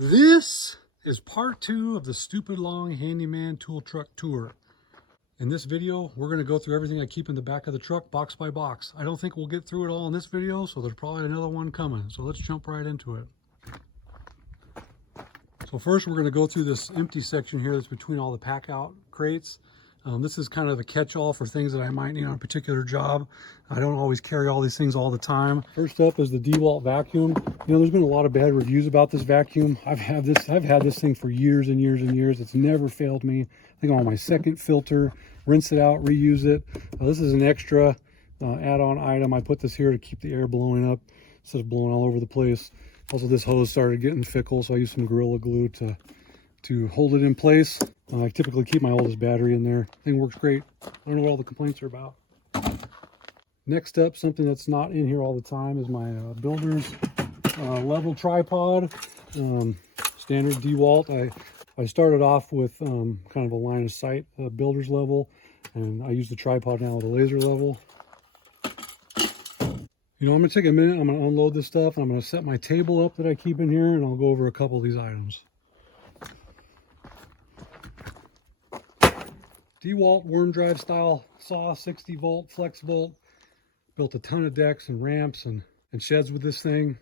This is part 2 of the Stupid Long Handyman Tool Truck Tour. In this video, we're going to go through everything I keep in the back of the truck, box by box. I don't think we'll get through it all in this video, so there's probably another one coming. So let's jump right into it. So first, we're going to go through this empty section here that's between all the Packout crates. This is kind of a catch-all for things that I might need on a particular job. I don't always carry all these things all the time. First up is the DeWalt vacuum. You know, there's been a lot of bad reviews about this vacuum. I've had this thing for years and years and years. It's never failed me. I think I'm on my second filter. Rinse it out, reuse it. This is an extra add-on item. I put this here to keep the air blowing up instead of blowing all over the place. Also, this hose started getting fickle, so I used some Gorilla Glue to hold it in place. I typically keep my oldest battery in there. Thing works great. I don't know what all the complaints are about. Next up, something that's not in here all the time is my Builder's level tripod. Standard DeWalt. I started off with kind of a line of sight Builder's level, and I use the tripod now with a laser level. You know, I'm going to take a minute. I'm going to unload this stuff. And I'm going to set my table up that I keep in here, and I'll go over a couple of these items. DeWalt worm drive style saw, 60 volt, flex volt. Built a ton of decks and ramps and sheds with this thing.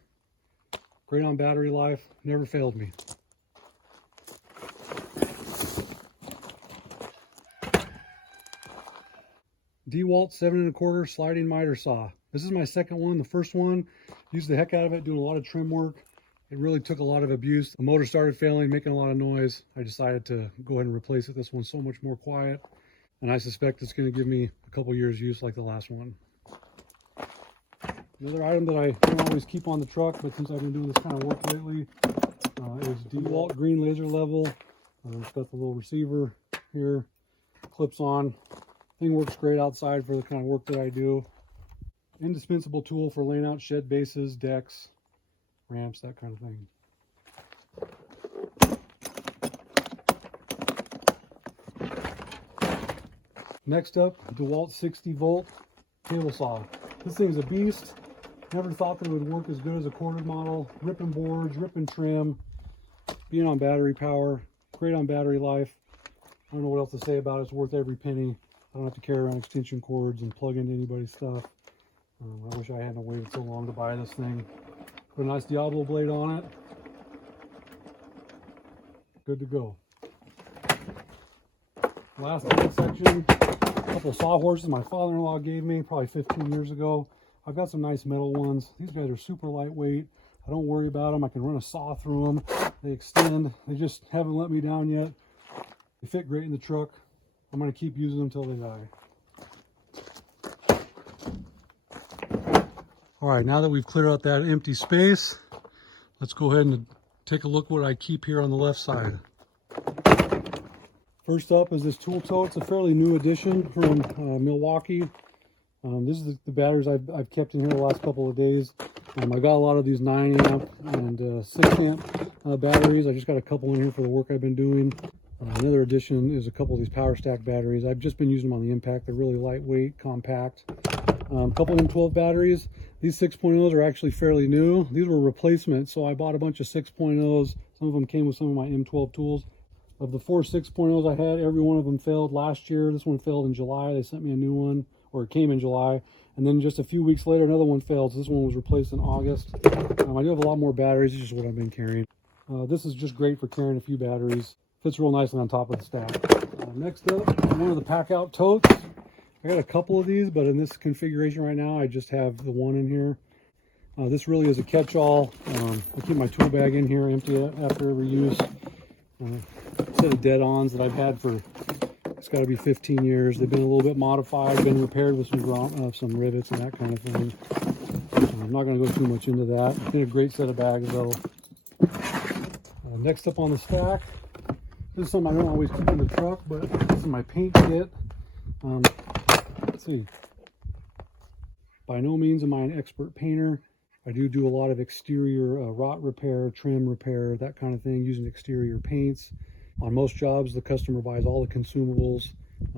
Great on battery life, never failed me. DeWalt 7 1/4 sliding miter saw. This is my second one. The first one, used the heck out of it, doing a lot of trim work. It really took a lot of abuse. The motor started failing, making a lot of noise. I decided to go ahead and replace it. This one's so much more quiet, and I suspect it's going to give me a couple years use like the last one. Another item that I don't always keep on the truck, but since I've been doing this kind of work lately, is DeWalt green laser level. It's got the little receiver here, clips on. Thing works great outside for the kind of work that I do. Indispensable tool for laying out shed bases, decks, ramps, that kind of thing. Next up, DeWalt 60 volt table saw. This thing's a beast. Never thought that it would work as good as a quarter model. Ripping boards, ripping trim, being on battery power, great on battery life. I don't know what else to say about it. It's worth every penny. I don't have to carry around extension cords and plug into anybody's stuff. I wish I hadn't waited so long to buy this thing. Put a nice Diablo blade on it. Good to go. Last section, a couple of sawhorses my father-in-law gave me probably 15 years ago. I've got some nice metal ones. These guys are super lightweight. I don't worry about them. I can run a saw through them. They extend. They just haven't let me down yet. They fit great in the truck. I'm going to keep using them until they die. All right, now that we've cleared out that empty space, let's go ahead and take a look what I keep here on the left side. First up is this tool tote. It's a fairly new addition from Milwaukee. This is the batteries I've kept in here the last couple of days. I got a lot of these 9 amp and 6 amp batteries. I just got a couple in here for the work I've been doing. Another addition is a couple of these power stack batteries. I've just been using them on the impact. They're really lightweight, compact. A couple of M12 batteries. These 6.0s are actually fairly new. These were replacements, so I bought a bunch of 6.0s. Some of them came with some of my M12 tools. Of the 4 6.0s I had, every one of them failed last year. This one failed in July. They sent me a new one, or it came in July. And then just a few weeks later, another one failed. So this one was replaced in August. I do have a lot more batteries. It's just what I've been carrying. This is just great for carrying a few batteries. Fits real nicely on top of the stack. Next up, one of the Packout totes. I got a couple of these, but in this configuration right now, I just have the one in here. This really is a catch-all. I keep my tool bag in here empty after every use. Set of dead-ons that I've had for, it's got to be 15 years. They've been a little bit modified, been repaired with some rivets and that kind of thing. I'm not going to go too much into that. It's been a great set of bags, though. Next up on the stack, this is something I don't always keep in the truck, but this is my paint kit. Let's see. By no means am I an expert painter. I do a lot of exterior rot repair, trim repair, that kind of thing, using exterior paints. On most jobs, the customer buys all the consumables.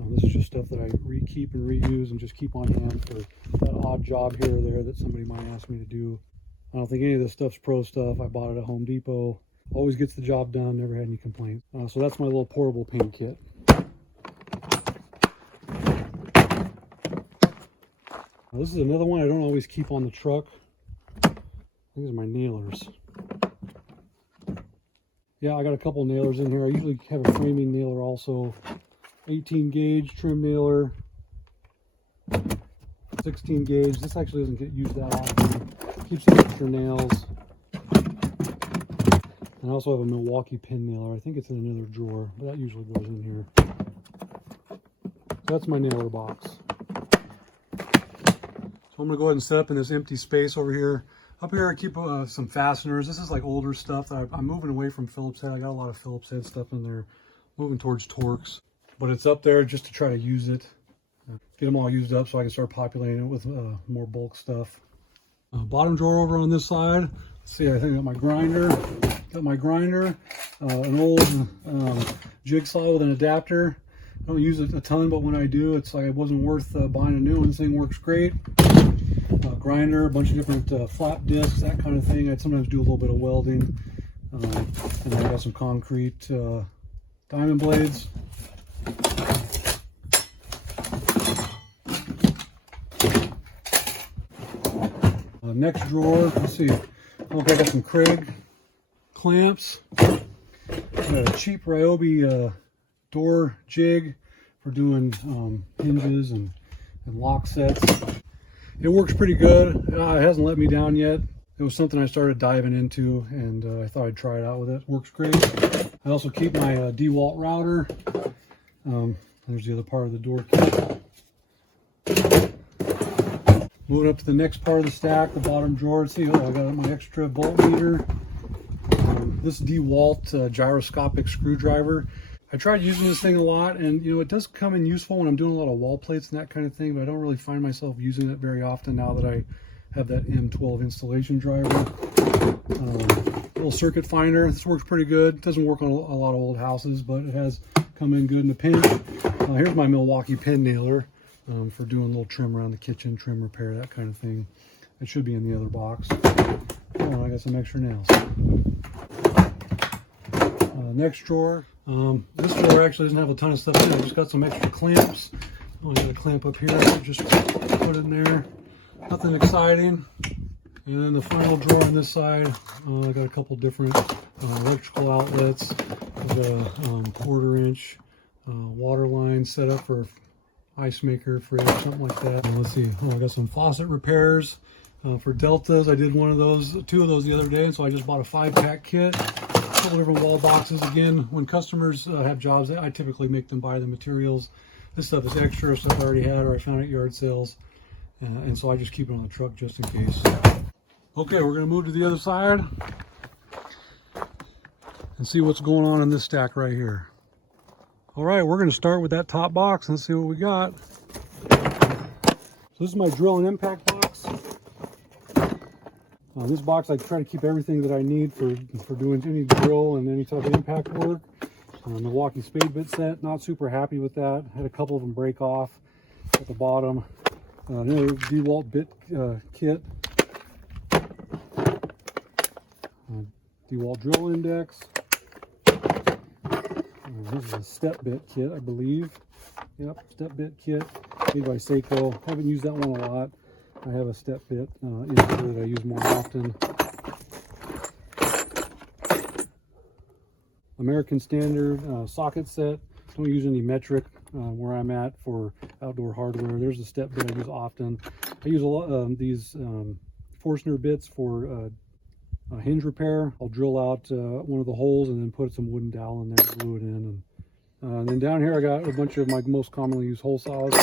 This is just stuff that I keep and reuse and just keep on hand for that odd job here or there that somebody might ask me to do. I don't think any of this stuff's pro stuff. I bought it at Home Depot. Always gets the job done, never had any complaints. So that's my little portable paint kit. This is another one I don't always keep on the truck. These are my nailers. Yeah, I got a couple nailers in here. I usually have a framing nailer also. 18 gauge trim nailer. 16 gauge. This actually doesn't get used that often. Keeps some extra nails. And I also have a Milwaukee pin nailer. I think it's in another drawer, but that usually goes in here. So that's my nailer box. So I'm going to go ahead and set up in this empty space over here. Up here I keep some fasteners. This is like older stuff that I'm moving away from Phillips head. I got a lot of Phillips head stuff in there, moving towards Torx. But it's up there just to try to use it. Get them all used up so I can start populating it with more bulk stuff. Bottom drawer over on this side. Let's see, I think I got my grinder. An old jigsaw with an adapter. I don't use it a ton, but when I do, it's like it wasn't worth buying a new one. This thing works great. Grinder, a bunch of different flat discs, that kind of thing. I'd sometimes do a little bit of welding. And then I got some concrete diamond blades. Next drawer, let's see. Okay, I got some Craig clamps. I got a cheap Ryobi door jig for doing hinges and lock sets. It works pretty good. It hasn't let me down yet. It was something I started diving into, and I thought I'd try it out with it. Works great. I also keep my DeWalt router. There's the other part of the door kit. Moving up to the next part of the stack, the bottom drawer. See, I got my extra voltmeter. This DeWalt gyroscopic screwdriver. I tried using this thing a lot, and you know, it does come in useful when I'm doing a lot of wall plates and that kind of thing, but I don't really find myself using it very often now that I have that M12 installation driver. Little circuit finder. This works pretty good. It doesn't work on a lot of old houses, but it has come in good in a pinch. Here's my Milwaukee pin nailer. For doing a little trim around the kitchen, trim repair, that kind of thing. It should be in the other box. Oh, I got some extra nails. Next drawer. This drawer actually doesn't have a ton of stuff in it. I just got some extra clamps. Oh, I got a clamp up here. Just put it in there. Nothing exciting. And then the final drawer on this side, I got a couple different electrical outlets. I've got a 1/4 inch water line set up for ice maker, fridge, something like that. Let's see. Oh, I got some faucet repairs for Deltas. I did two of those the other day, and so I just bought a 5-pack kit. A couple different wall boxes. Again, when customers have jobs, I typically make them buy the materials. This stuff is extra stuff I already had or I found at yard sales, and so I just keep it on the truck just in case. Okay, we're going to move to the other side and see what's going on in this stack right here. All right, we're going to start with that top box and see what we got. So this is my drill and impact box. This box I try to keep everything that I need for doing any drill and any type of impact work. Milwaukee spade bit set, not super happy with that. Had a couple of them break off at the bottom. Another DeWalt bit kit. DeWalt drill index. This is a step bit kit, I believe. Yep, step bit kit made by Seiko. Haven't used that one a lot. I have a step bit in here that I use more often. American Standard socket set. Don't use any metric where I'm at for outdoor hardware. There's a step bit I use often. I use a lot of these Forstner bits for hinge repair. I'll drill out one of the holes and then put some wooden dowel in there, glue it in. And then down here I got a bunch of my most commonly used hole saws.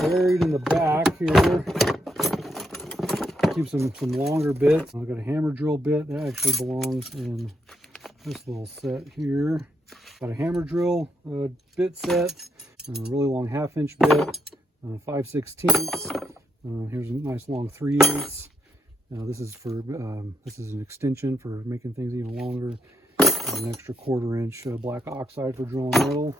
Buried in the back here, keep some longer bits. I've got a hammer drill bit that actually belongs in this little set here. Got a hammer drill bit set, a really long 1/2 inch bit, 5/16. Here's a nice long 3/8. This is an extension for making things even longer. An extra 1/4 inch black oxide for drilling metal.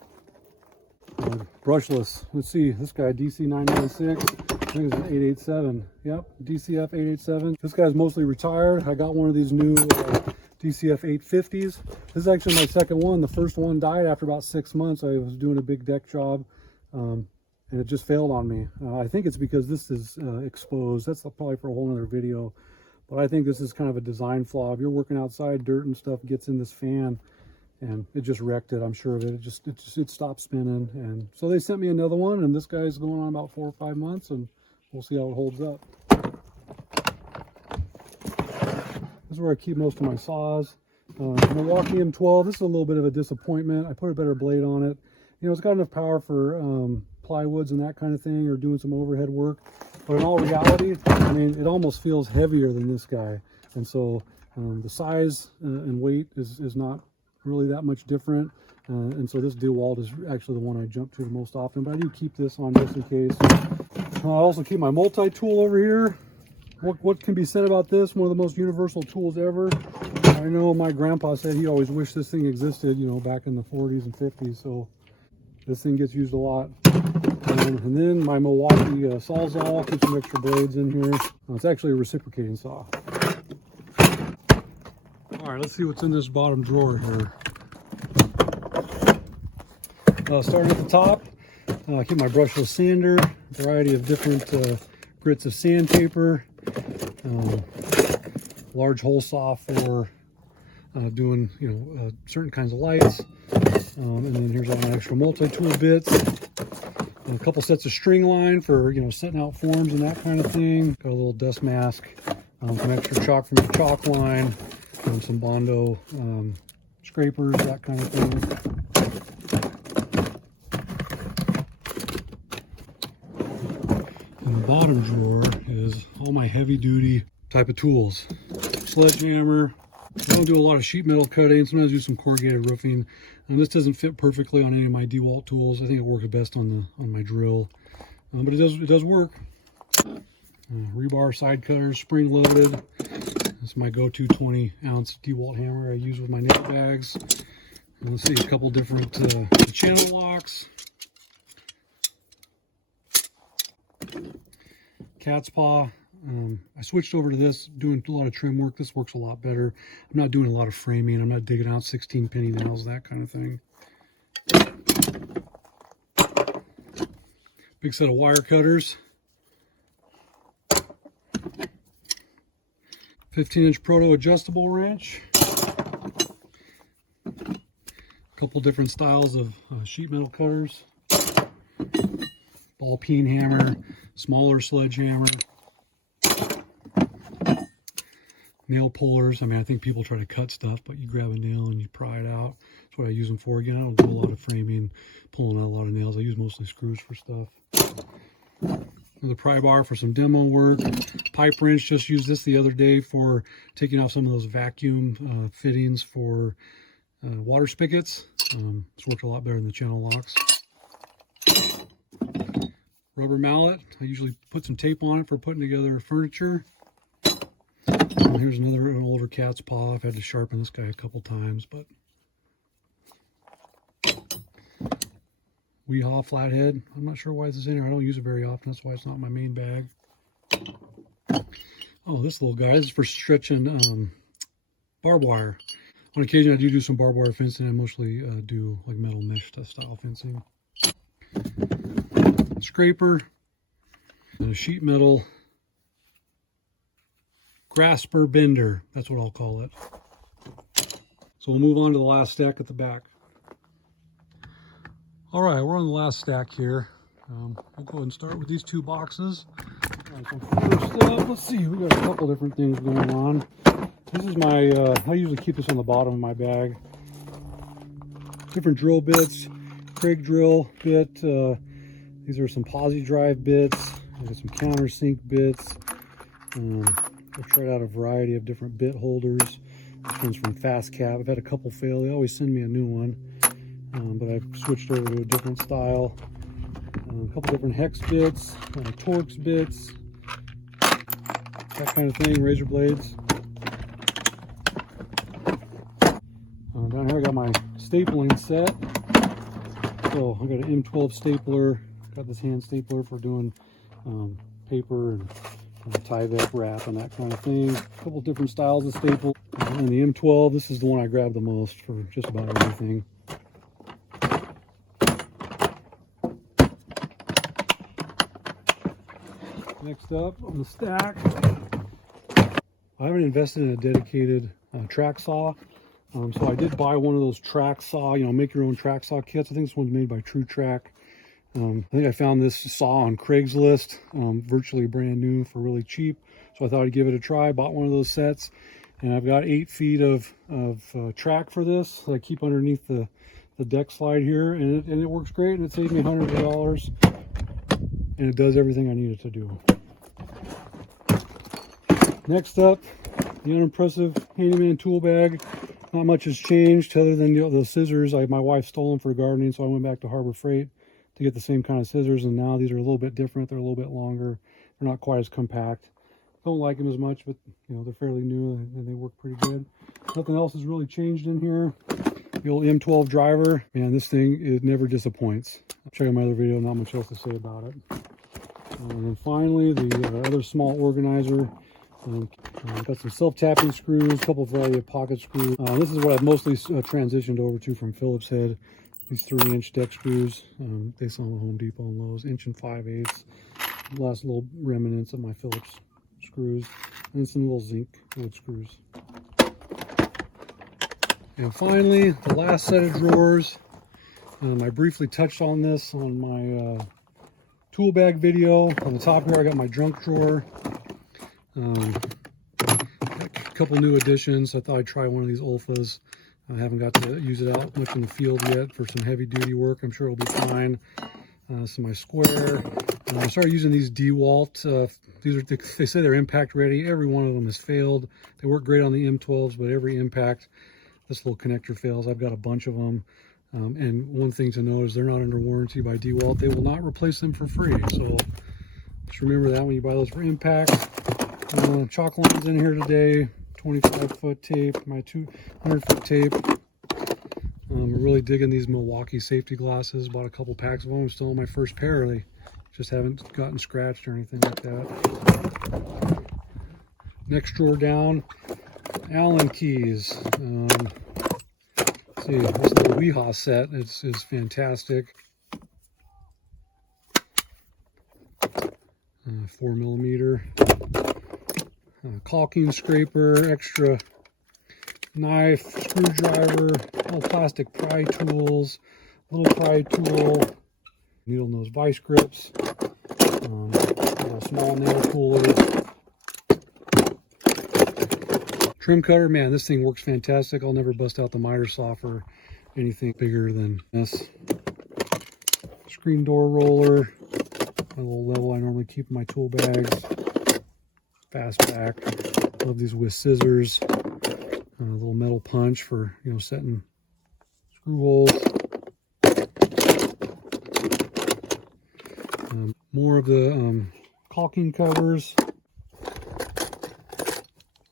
Brushless. Let's see, this guy DC 996. I think it's an 887. Yep, DCF 887. This guy's mostly retired. I got one of these new DCF 850s. This is actually my second one. The first one died after about 6 months. I was doing a big deck job and it just failed on me. I think it's because this is exposed. That's probably for a whole other video. But I think this is kind of a design flaw. If you're working outside, dirt and stuff gets in this fan and it just wrecked it. I'm sure of it. It stopped spinning. And so they sent me another one, and this guy's going on about 4 or 5 months, and we'll see how it holds up. This is where I keep most of my saws. Milwaukee M12. This is a little bit of a disappointment. I put a better blade on it. You know, it's got enough power for plywoods and that kind of thing, or doing some overhead work. But in all reality, I mean, it almost feels heavier than this guy. And so the size and weight is not really that much different. And so this DeWalt is actually the one I jump to the most often. But I do keep this on just in case. I also keep my multi-tool over here. What can be said about this? One of the most universal tools ever. I know my grandpa said he always wished this thing existed, you know, back in the 40s and 50s. So this thing gets used a lot. And then my Milwaukee Sawzall. Keep some extra blades in here. It's actually a reciprocating saw. All right, let's see what's in this bottom drawer here. Starting at the top, I keep my brushless sander, a variety of different grits of sandpaper, large hole saw for doing, you know, certain kinds of lights, and then here's all my extra multi-tool bits, and a couple sets of string line for, you know, setting out forms and that kind of thing. Got a little dust mask, some extra chalk from the chalk line, and some Bondo scrapers, that kind of thing. In the bottom drawer is all my heavy duty type of tools. Sledgehammer. I don't do a lot of sheet metal cutting. Sometimes I do some corrugated roofing. And this doesn't fit perfectly on any of my DeWalt tools. I think it works best on my drill, but it does work. Rebar side cutters, spring loaded. This is my go-to 20-ounce DeWalt hammer I use with my nail bags. And let's see, a couple different channel locks. Cat's paw. I switched over to this, doing a lot of trim work. This works a lot better. I'm not doing a lot of framing. I'm not digging out 16 penny nails, that kind of thing. Big set of wire cutters. 15-inch proto adjustable wrench. A couple different styles of sheet metal cutters. Ball peen hammer, smaller sledgehammer. Nail pullers. I mean, I think people try to cut stuff, but you grab a nail and you pry it out. That's what I use them for. Again, I don't do a lot of framing, pulling out a lot of nails. I use mostly screws for stuff. The pry bar for some demo work. Pipe wrench, just used this the other day for taking off some of those vacuum fittings for water spigots. It's worked a lot better than the channel locks. Rubber mallet. I usually put some tape on it for putting together furniture. Here's another older cat's paw. I've had to sharpen this guy a couple times, but Weehaw flathead. I'm not sure why this is in here. I don't use it very often. That's why it's not in my main bag. Oh, this little guy. This is for stretching barbed wire. On occasion, I do some barbed wire fencing. I mostly do like metal mesh style fencing. Scraper and a sheet metal grasper bender. That's what I'll call it. So we'll move on to the last stack at the back. All right, we're on the last stack here. We'll go ahead and start with these two boxes. First up, let's see, we got a couple different things going on. This is my, I usually keep this on the bottom of my bag. Different drill bits, Craig drill bit. These are some posi drive bits. I got some countersink bits. I've tried out a variety of different bit holders. This one's from Fast Cap. I've had a couple fail. They always send me a new one, but I've switched over to a different style. A couple different hex bits, Torx bits, that kind of thing, razor blades. Down here I got my stapling set. So I got an M12 stapler. Got this hand stapler for doing paper and Tyvek wrap and that kind of thing. A couple different styles of staple. And the M12, this is the one I grabbed the most for just about everything. Next up on the stack, I haven't invested in a dedicated track saw. So I did buy one of those track saw, make your own track saw kits. I think this one's made by True Track. I think I found this saw on Craigslist, virtually brand new for really cheap. So I thought I'd give it a try. Bought one of those sets, and I've got 8 feet of track for this that I keep underneath the deck slide here, and it works great, and it saved me hundreds of dollars, and it does everything I need it to do. Next up, the unimpressive Handyman tool bag. Not much has changed other than the scissors. My wife stole them for gardening, so I went back to Harbor Freight to get the same kind of scissors, and now these are a little bit different. They're a little bit longer. They're not quite as compact. Don't like them as much, but they're fairly new and they work pretty good. Nothing else has really changed in here. The old M12 driver, man, this thing, it never disappoints. Check out my other video, not much else to say about it. And then finally, the other small organizer. Got some self-tapping screws, a couple of variety of pocket screws. This is what I've mostly transitioned over to from Phillips head. These 3-inch deck screws. They sell them at Home Depot and Lowe's. 1 5/8. Last little remnants of my Phillips screws. And some little zinc wood screws. And finally, the last set of drawers. I briefly touched on this on my tool bag video. On the top here, I got my junk drawer. A couple new additions. I thought I'd try one of these Olfas. I haven't got to use it out much in the field yet for some heavy duty work. I'm sure it'll be fine. So my square. I started using these DeWalt. They say they're impact ready. Every one of them has failed. They work great on the M12s, but every impact, this little connector fails. I've got a bunch of them. And one thing to note is they're not under warranty by DeWalt. They will not replace them for free. So just remember that when you buy those for impact. Chalk lines in here today, 25-foot tape, my 200-foot tape. I'm really digging these Milwaukee safety glasses. Bought a couple packs of them. I'm still on my first pair. They just haven't gotten scratched or anything like that. Next drawer down, Allen keys. Let's see, this little Weehaw set is fantastic. 4mm. Caulking scraper, extra knife, screwdriver, little plastic pry tools, little pry tool, needle nose vice grips, a small nail pulley, trim cutter. Man, this thing works fantastic. I'll never bust out the miter saw for anything bigger than this. Screen door roller, a little level I normally keep in my tool bags. Fastback. Love these with scissors. A little metal punch for setting screw holes. More of the caulking covers.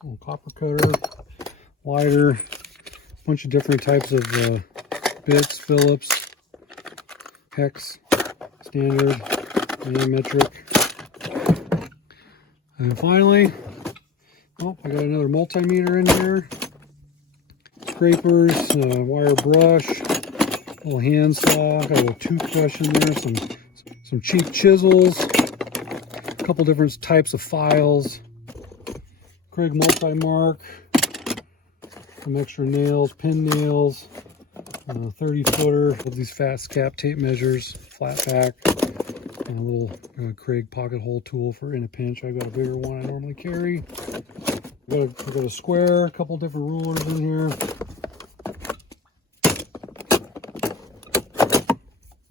Little copper cutter, lighter, a bunch of different types of bits, Phillips, hex, standard, diametric. And finally, I got another multimeter in here. Scrapers, wire brush, little hand saw, got a little toothbrush in there, some cheap chisels, a couple different types of files, Craig multi-mark, some extra nails, pin nails, 30-footer of these fast cap tape measures, flat pack. And a little Craig pocket hole tool for in a pinch. I've got a bigger one I normally carry. I've got a square, a couple different rulers in here.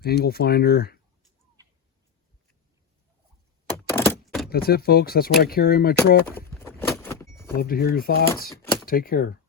Angle finder. That's it, folks. That's what I carry in my truck. Love to hear your thoughts. Take care.